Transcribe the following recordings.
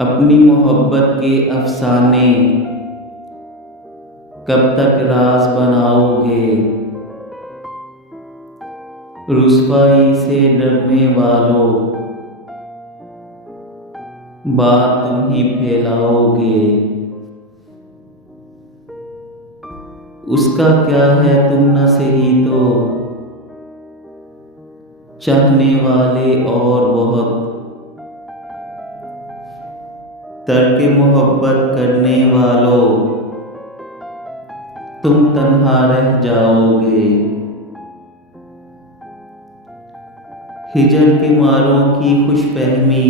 अपनी मोहब्बत के अफसाने कब तक राज बनाओगे। रुसवाई से डरने वालों, बात तुम ही फैलाओगे। उसका क्या है तुम न सही तो चाहने वाले और बहुत, तर्क मोहब्बत करने वालों तुम तन्हा रह जाओगे। हिजर के मारों की खुशफहमी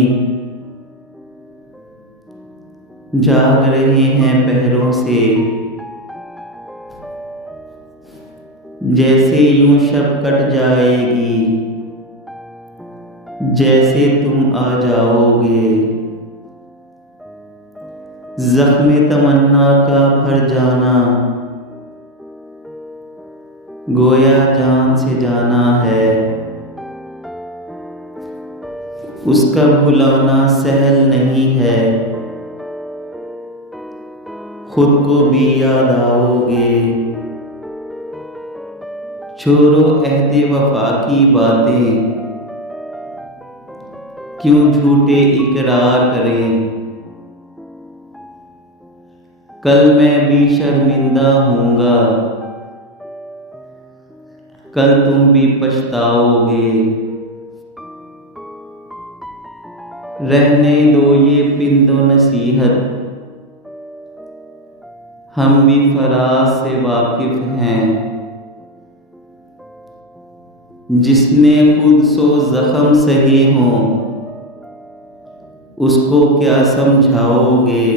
जाग रहे हैं पहरों से, जैसे यूं शब कट जाएगी जैसे तुम आ जाओगे। ज़ख्म तमन्ना का भर जाना गोया जान से जाना है, उसका भुलाना सहल नहीं है, खुद को भी याद आओगे। छोड़ो अहदे वफा की बातें, क्यों झूठे इकरार करें। कल मैं भी शर्मिंदा हूँगा, कल तुम भी पछताओगे। रहने दो ये पिंदो नसीहत, हम भी फराज से वाकिफ हैं। जिसने खुद सो जख्म सहे हों उसको क्या समझाओगे।